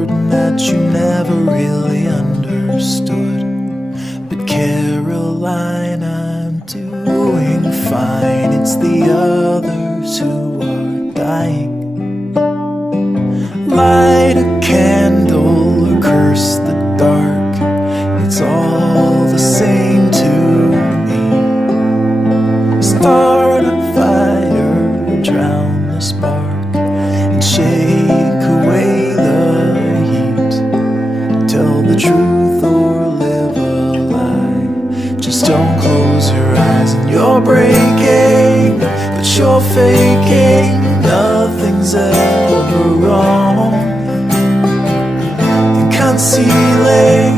burden that you never really understood. But Caroline, I'm doing fine. It's the others who are dying. Light a candle or curse the dark, it's all the same to me. Start a fire, drown the spark, and shake away the heat. Tell the truth or live a lie. Just don't close your eyes. And you're breaking, but you're faking. Nothing's ever wrong. And concealing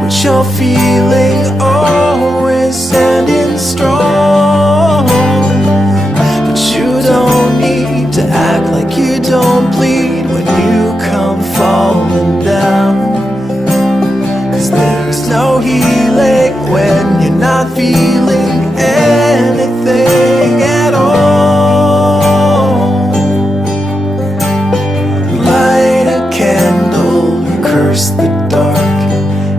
what you're feeling, always standing strong. But you don't need to act like you don't bleed when you come falling down. 'Cause there's no healing when you're not feeling anything at all. Light a candle or curse the dark,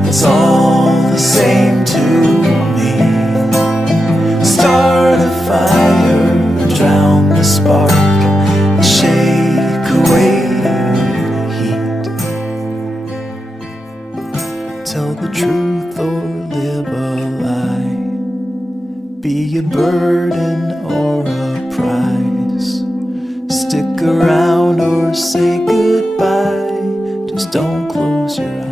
it's all the same to me. Start a fire, drown the spark, shake away the heat. Tell the truth or live a lie. Be a burden or a prize. Stick around or say goodbye. Just don't close your eyes.